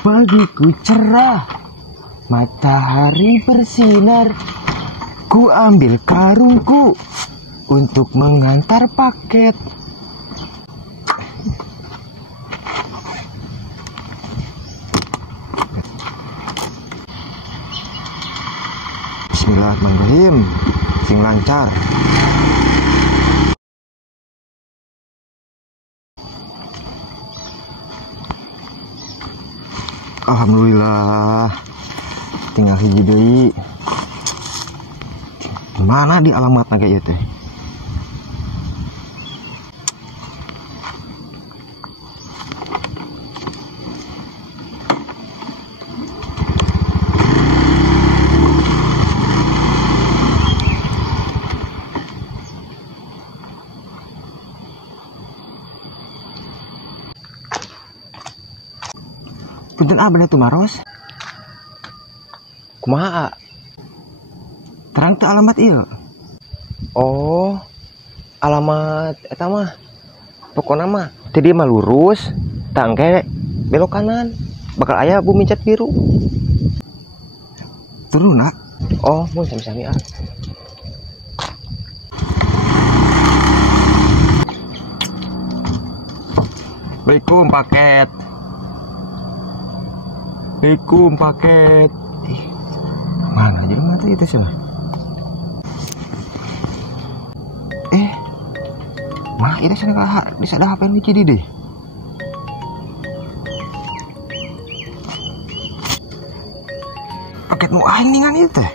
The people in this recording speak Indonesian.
Pagiku cerah, matahari bersinar. Ku ambil karungku untuk mengantar paket. Bismillahirrahmanirrahim. Sing lancar. Alhamdulillah. Tinggal hiji deui. Mana di alamatna kayak teh? Punten bener tuh Maros. Kumaha? Terang tuh alamat ieu. Oh, alamat eta mah. Pokona mah teh dia mah lurus, tangke belok kanan. Bakal aya bumi cat biru. Turun nak. Oh, mun sami-sami ah. Assalamualaikum paket. Assalamualaikum paket. Mana aja mah tuh itu sana. Mah itu sana kah bisa ada HP ini jadi deh. Paket nu aing ningan itu teh.